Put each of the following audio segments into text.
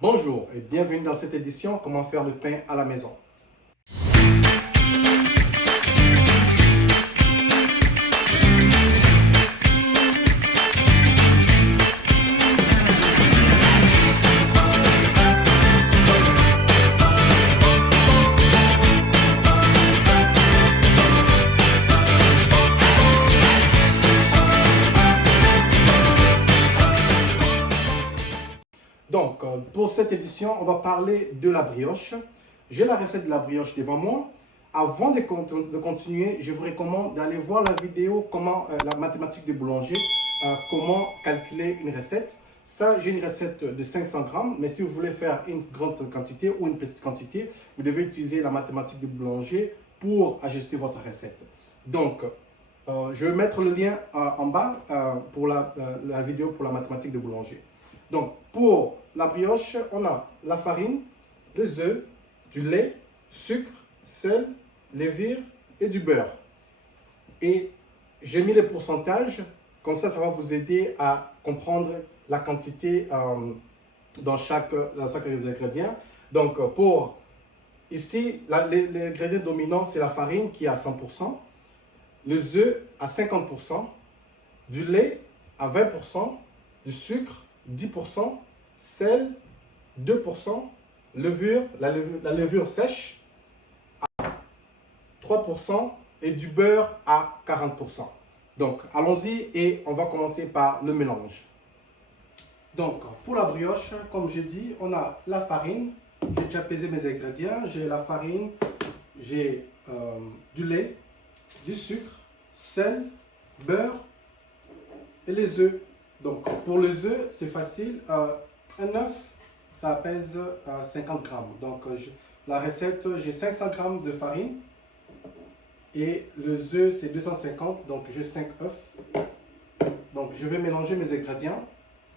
Bonjour et bienvenue dans cette édition Comment faire le pain à la maison. Donc, pour cette édition, on va parler de la brioche. J'ai la recette de la brioche devant moi. Avant de continuer, je vous recommande d'aller voir la vidéo comment la mathématique du boulanger, comment calculer une recette. Ça, j'ai une recette de 500 grammes, mais si vous voulez faire une grande quantité ou une petite quantité, vous devez utiliser la mathématique du boulanger pour ajuster votre recette. Donc, je vais mettre le lien en bas pour la vidéo pour la mathématique du boulanger. Donc, pour la brioche, on a la farine, les œufs, du lait, sucre, sel, levure et du beurre. Et j'ai mis les pourcentages, comme ça, ça va vous aider à comprendre la quantité dans chaque des ingrédients. Donc, pour ici, l'ingrédient dominant, c'est la farine qui est à 100%, les œufs à 50%, du lait à 20%, du sucre 10%, sel 2%, la levure sèche à 3% et du beurre à 40%. Donc, allons-y et on va commencer par le mélange. Donc, pour la brioche, comme j'ai dit, on a la farine. J'ai déjà pesé mes ingrédients. J'ai la farine, j'ai du lait, du sucre, sel, beurre et les œufs. Donc, pour les œufs, c'est facile. Un œuf, ça pèse 50 grammes. Donc, la recette, j'ai 500 grammes de farine. Et les œufs, c'est 250. Donc, j'ai 5 œufs. Donc, je vais mélanger mes ingrédients.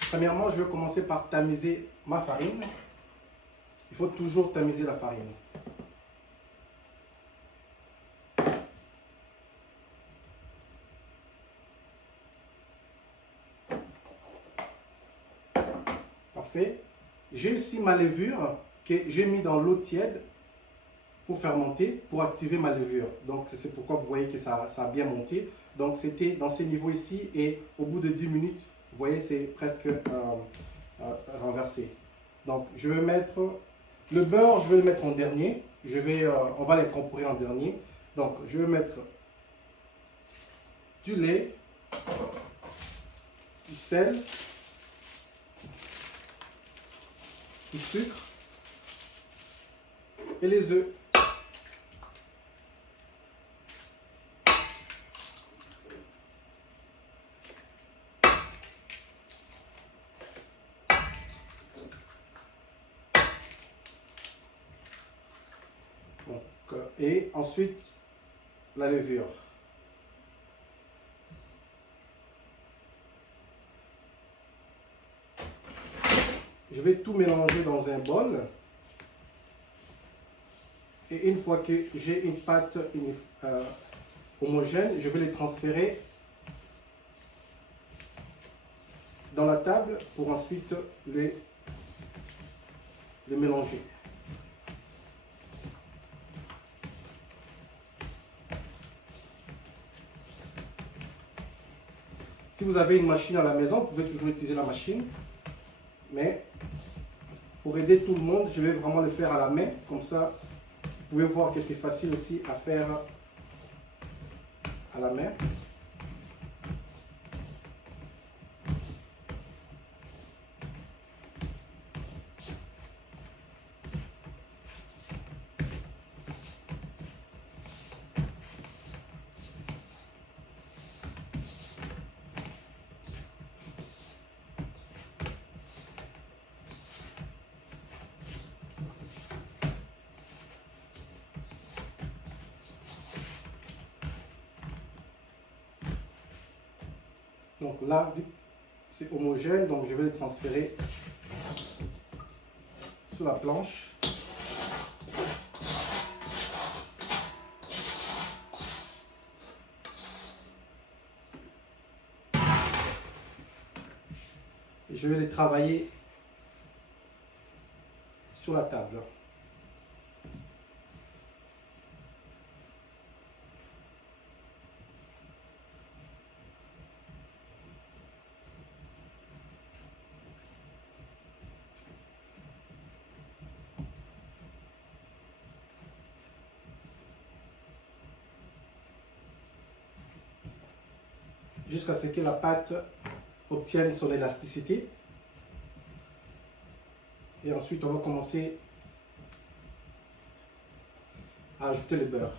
Premièrement, je vais commencer par tamiser ma farine. Il faut toujours tamiser la farine. Parfait. J'ai ici ma levure que j'ai mis dans l'eau tiède pour fermenter, pour activer ma levure. Donc, c'est pourquoi vous voyez que ça a bien monté. Donc, c'était dans ces niveaux ici et au bout de 10 minutes, vous voyez, c'est presque renversé. Donc, je vais mettre le beurre, je vais le mettre en dernier. On va l'incorporer en dernier. Donc, je vais mettre du lait, du sel, du sucre et les œufs. Donc, et ensuite la levure. Je vais tout mélanger dans un bol. Et une fois que j'ai une pâte homogène, je vais les transférer dans la table pour ensuite les mélanger. Si vous avez une machine à la maison, vous pouvez toujours utiliser la machine. Mais pour aider tout le monde, je vais vraiment le faire à la main. Comme ça, vous pouvez voir que c'est facile aussi à faire à la main. Donc là, c'est homogène, donc je vais le transférer sur la planche. Et je vais les travailler sur la table. Jusqu'à ce que la pâte obtienne son élasticité. Et ensuite, on va commencer à ajouter le beurre.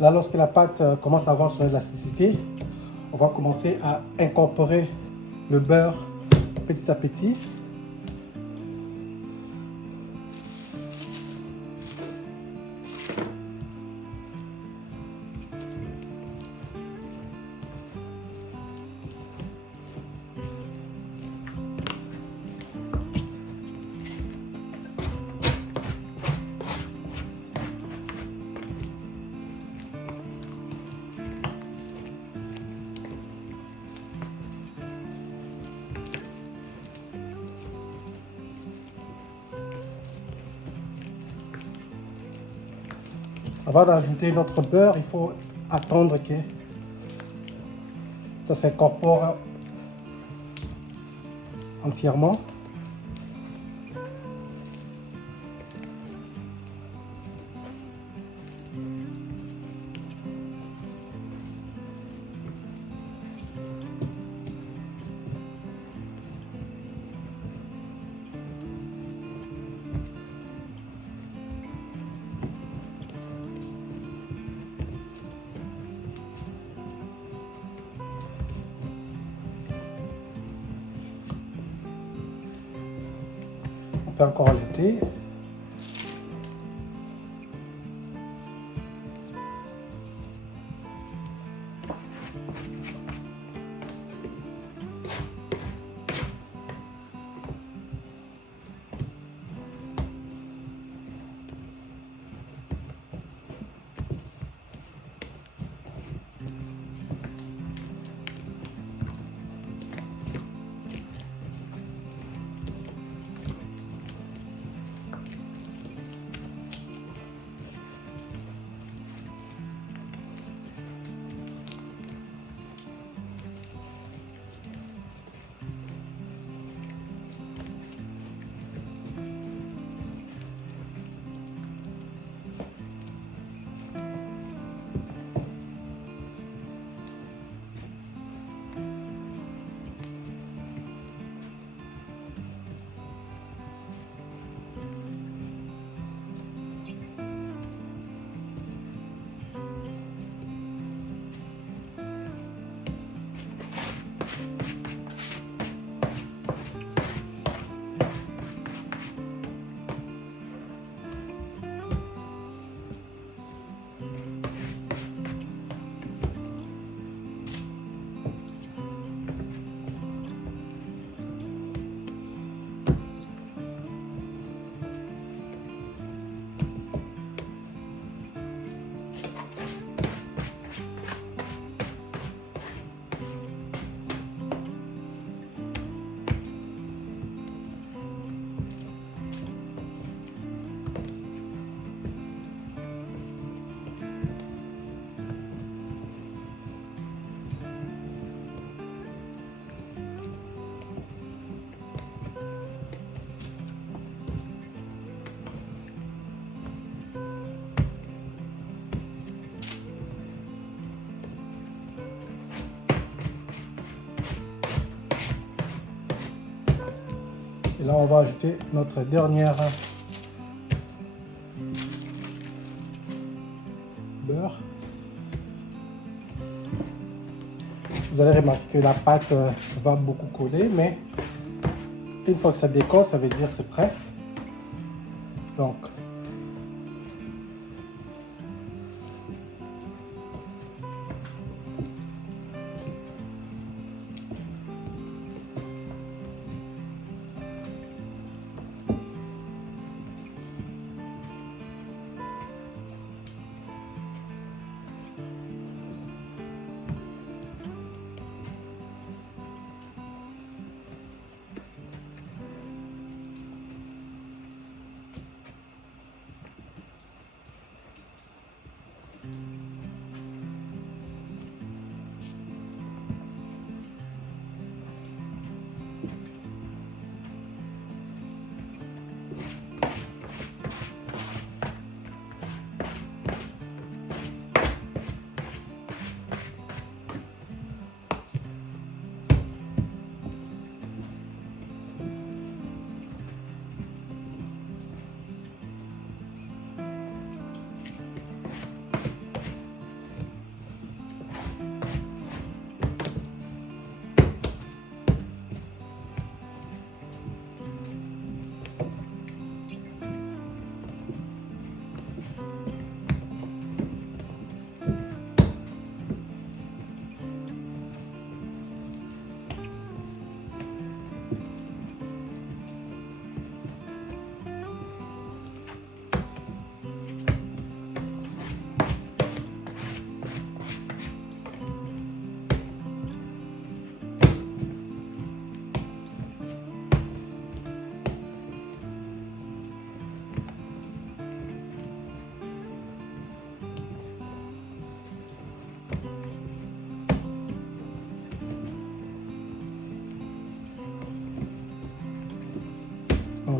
Là, lorsque la pâte commence à avoir son élasticité, on va commencer à incorporer le beurre petit à petit. Avant d'ajouter notre beurre, il faut attendre que ça s'incorpore entièrement. On peut encore ajouter. Et là, on va ajouter notre dernière beurre. Vous allez remarquer que la pâte va beaucoup coller, mais une fois que ça décolle, ça veut dire que c'est prêt. Donc,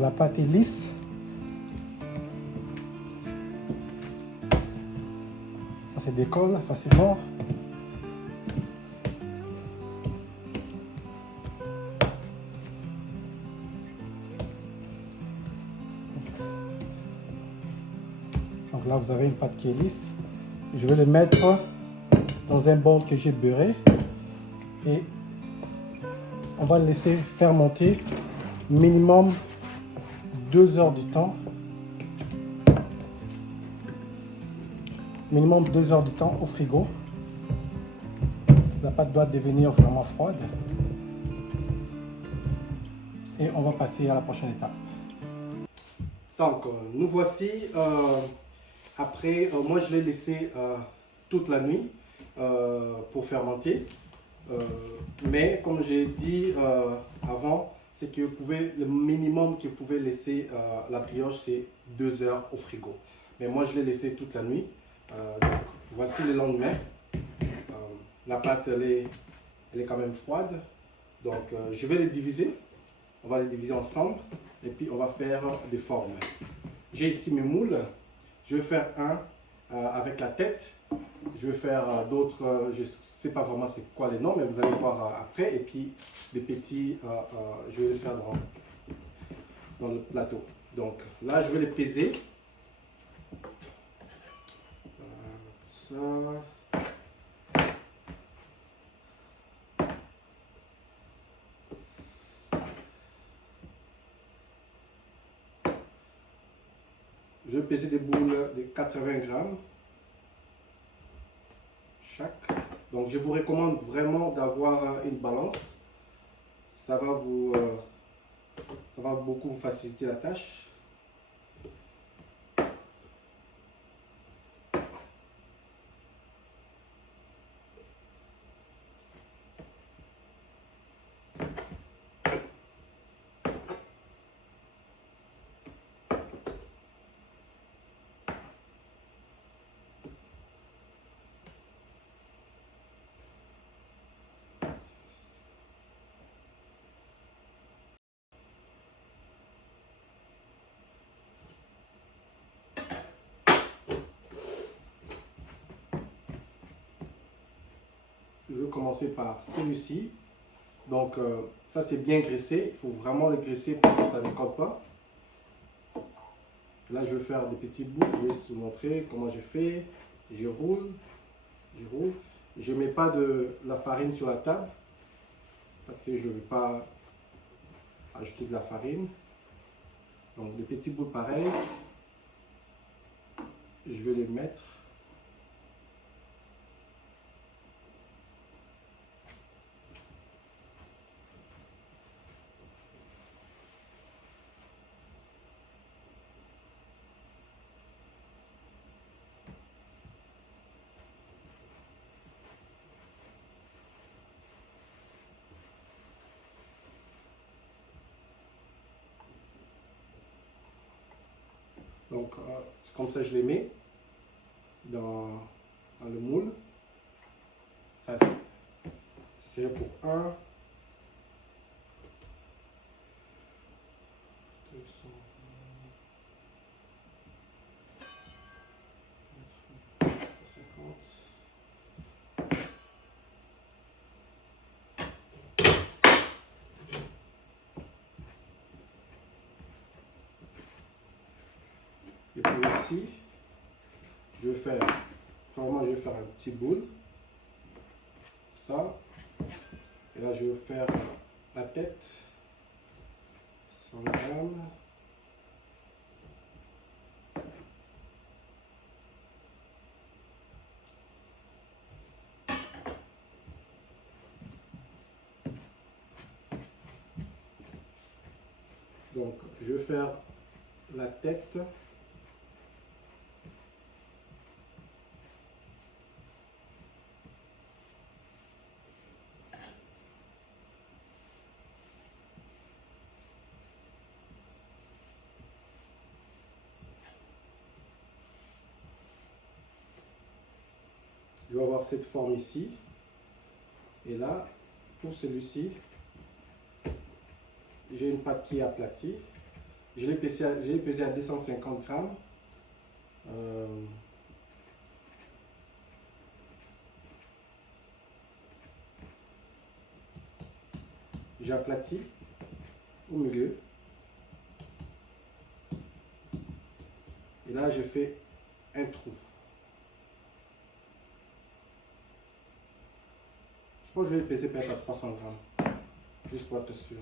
la pâte est lisse. Ça se décolle facilement. Donc là, vous avez une pâte qui est lisse. Je vais le mettre dans un bol que j'ai beurré et on va le laisser fermenter minimum 2 heures du temps. Minimum 2 heures du temps au frigo. La pâte doit devenir vraiment froide. Et on va passer à la prochaine étape. Donc, nous voici après, moi je l'ai laissé toute la nuit pour fermenter. Mais comme j'ai dit avant, c'est que le minimum que vous pouvez laisser la brioche, c'est 2 heures au frigo. Mais moi je l'ai laissé toute la nuit. Donc, voici le lendemain. La pâte elle est quand même froide. Donc je vais les diviser. On va les diviser ensemble et puis on va faire des formes. J'ai ici mes moules. Je vais faire un avec la tête. Je vais faire d'autres, je ne sais pas vraiment c'est quoi les noms, mais vous allez voir après. Et puis des petits, je vais les faire dans le plateau. Donc là, je vais les peser. Ça. Je vais peser des boules de 80 grammes chaque. Donc je vous recommande vraiment d'avoir une balance. Ça va beaucoup vous faciliter la tâche. Je vais commencer par celui-ci. Donc ça c'est bien graissé. Il faut vraiment le graisser pour que ça ne colle pas. Là je vais faire des petits bouts. Je vais vous montrer comment je fais. Je roule. Je ne mets pas de la farine sur la table parce que je ne veux pas ajouter de la farine. Donc des petits bouts pareils. Je vais les mettre. Donc, c'est comme ça que je les mets dans le moule. Ça, c'est pour 1, 200, 150. Et puis ici, je vais faire un petit boule, ça, et là je vais faire la tête, 100 grammes, donc je vais faire la tête. Je vais avoir cette forme ici. Et là, pour celui-ci, j'ai une pâte qui est aplatie. Je l'ai pesé à 250 grammes. J'ai aplati au milieu. Et là, je fais un trou. Je pense que je vais le peser peut-être à 300 grammes. Juste pour être sûr.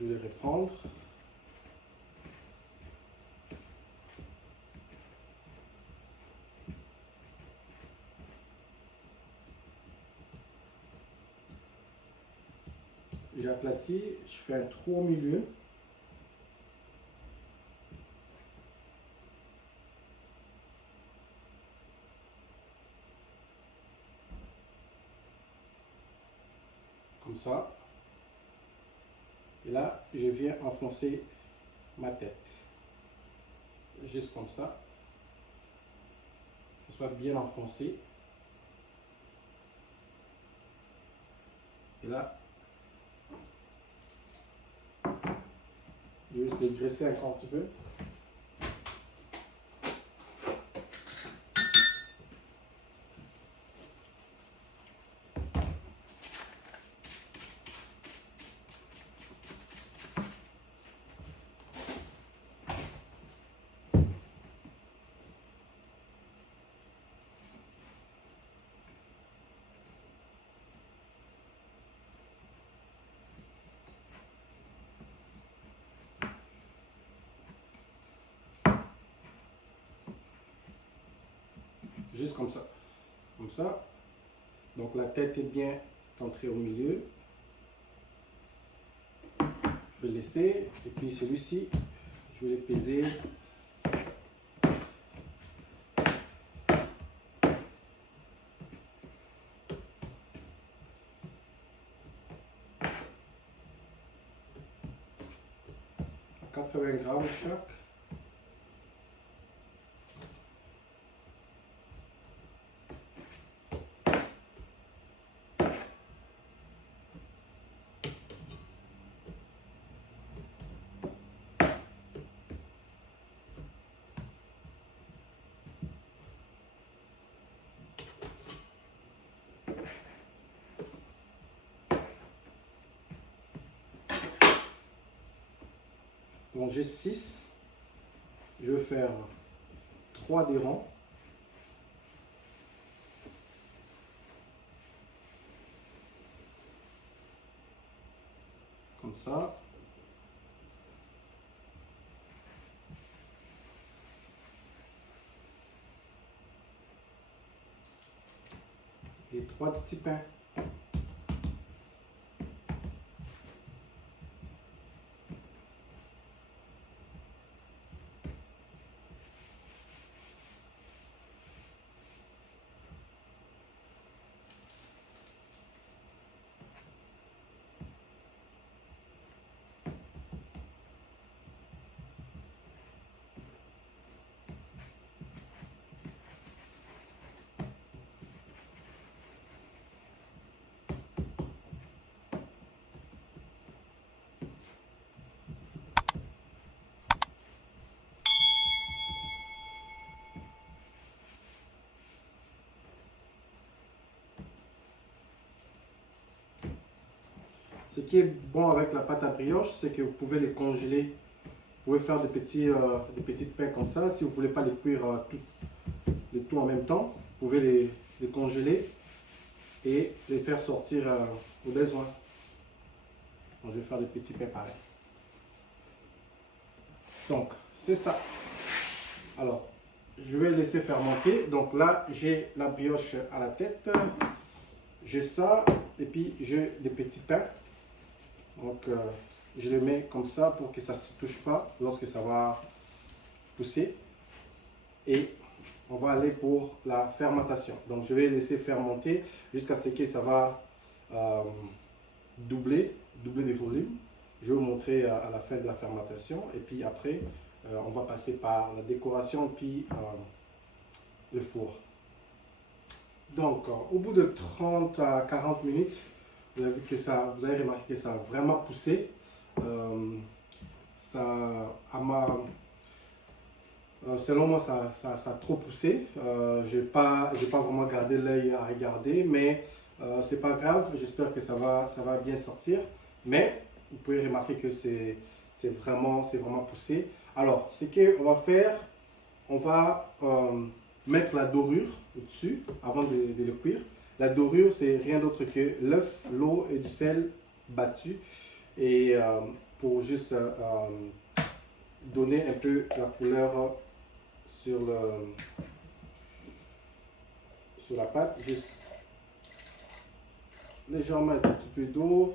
Je vais reprendre. J'ai aplati, je fais un trou au milieu. Comme ça. Et là, je viens enfoncer ma tête. Juste comme ça. Que ce soit bien enfoncé. Et là, je vais juste les graisser encore un petit peu. Juste comme ça. Comme ça. Donc la tête est bien entrée au milieu. Je vais laisser. Et puis celui-ci, je vais le peser. À 80 grammes chaque. Donc j'ai 6. Je vais faire 3 des rangs. Comme ça. Et 3 petits pains. Ce qui est bon avec la pâte à brioche, c'est que vous pouvez les congeler. Vous pouvez faire des petites pains comme ça. Si vous ne voulez pas les cuire tout en même temps, vous pouvez les congeler et les faire sortir au besoin. Donc, je vais faire des petits pains pareils. Donc, c'est ça. Alors, je vais laisser fermenter. Donc là, j'ai la brioche à la tête. J'ai ça et puis j'ai des petits pains. Donc, je les mets comme ça pour que ça ne se touche pas lorsque ça va pousser. Et on va aller pour la fermentation. Donc, je vais laisser fermenter jusqu'à ce que ça va doubler des volumes. Je vais vous montrer à la fin de la fermentation. Et puis après, on va passer par la décoration puis le four. Donc, au bout de 30 à 40 minutes, vous avez, vous avez remarqué que ça a vraiment poussé. Selon moi, ça a trop poussé. Je n'ai pas vraiment gardé l'œil à regarder, mais c'est pas grave. J'espère que ça va bien sortir. Mais vous pouvez remarquer que c'est vraiment poussé. Alors, ce qu'on va faire, on va mettre la dorure au-dessus avant de le cuire. La dorure, c'est rien d'autre que l'œuf, l'eau et du sel battu. Et pour juste donner un peu la couleur sur la pâte, juste légèrement un tout petit peu d'eau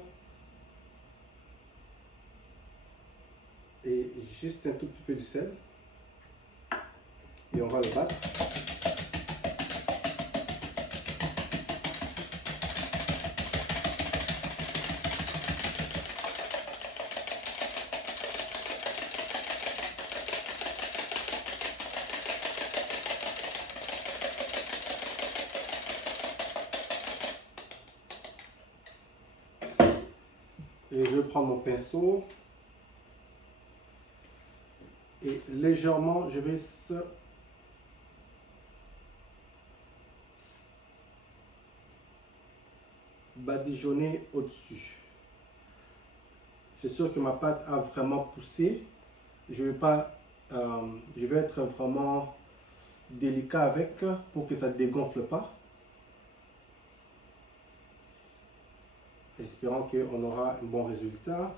et juste un tout petit peu de sel. Et on va le battre. Et je vais prendre mon pinceau et légèrement, je vais badigeonner au-dessus. C'est sûr que ma pâte a vraiment poussé. Je vais être vraiment délicat avec pour que ça ne dégonfle pas. Espérons qu'on aura un bon résultat.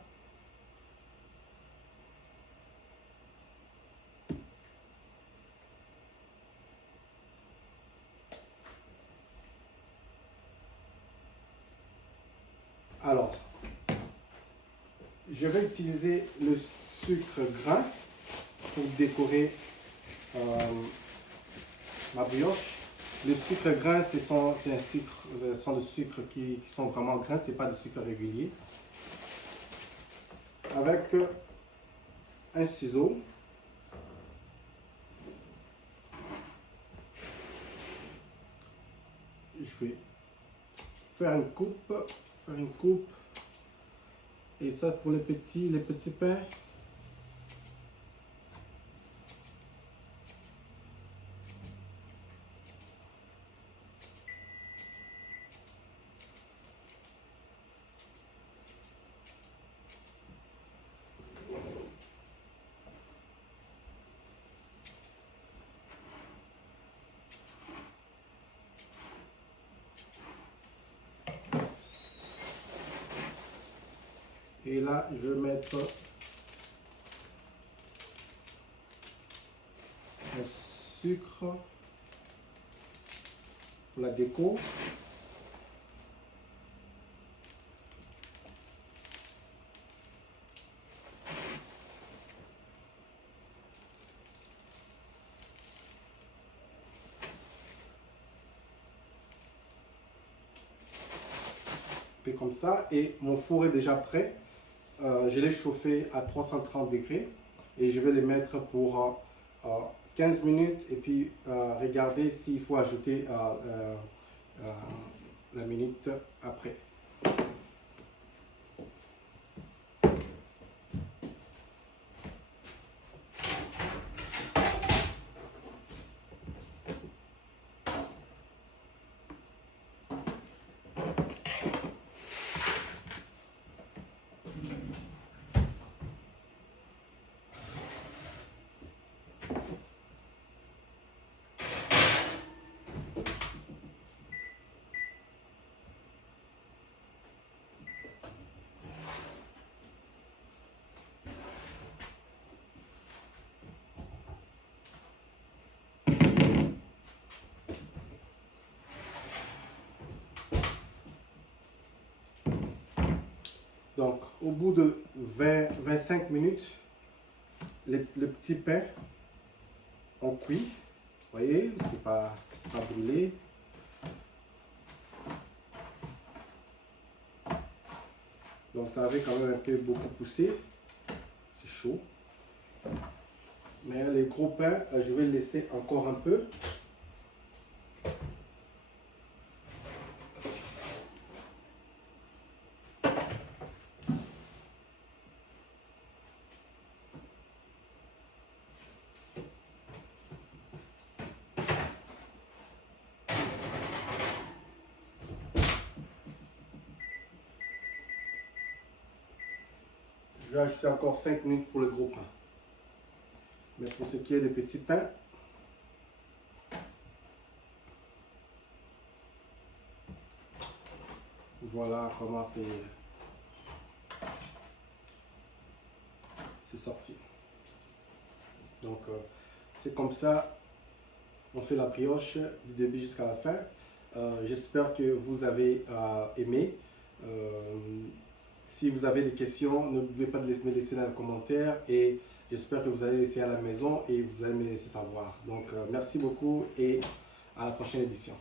Alors, je vais utiliser le sucre grain pour décorer ma brioche. Le sucre grain, ce sont des sucres qui sont vraiment grains, ce n'est pas du sucre régulier. Avec un ciseau, je vais faire une coupe, et ça pour les petits pains. Et là, je vais mettre le sucre pour la déco. Puis comme ça, et mon four est déjà prêt. Je l'ai chauffé à 330 degrés et je vais les mettre pour 15 minutes et puis regarder s'il faut ajouter la minute après. Donc, au bout de 20-25 minutes, le petit pain ont cuit. Vous voyez, c'est pas brûlé. Donc, ça avait quand même un peu beaucoup poussé. C'est chaud. Mais les gros pains, je vais le laisser encore un peu. vais ajouter encore 5 minutes pour le gros pain. Mais pour ce qui est des petits pains, voilà comment c'est sorti. Donc, c'est comme ça on fait la brioche du début jusqu'à la fin. J'espère que vous avez aimé. Si vous avez des questions, n'oubliez pas de me laisser dans les commentaires et j'espère que vous allez essayer à la maison et vous allez me laisser savoir. Donc, merci beaucoup et à la prochaine édition.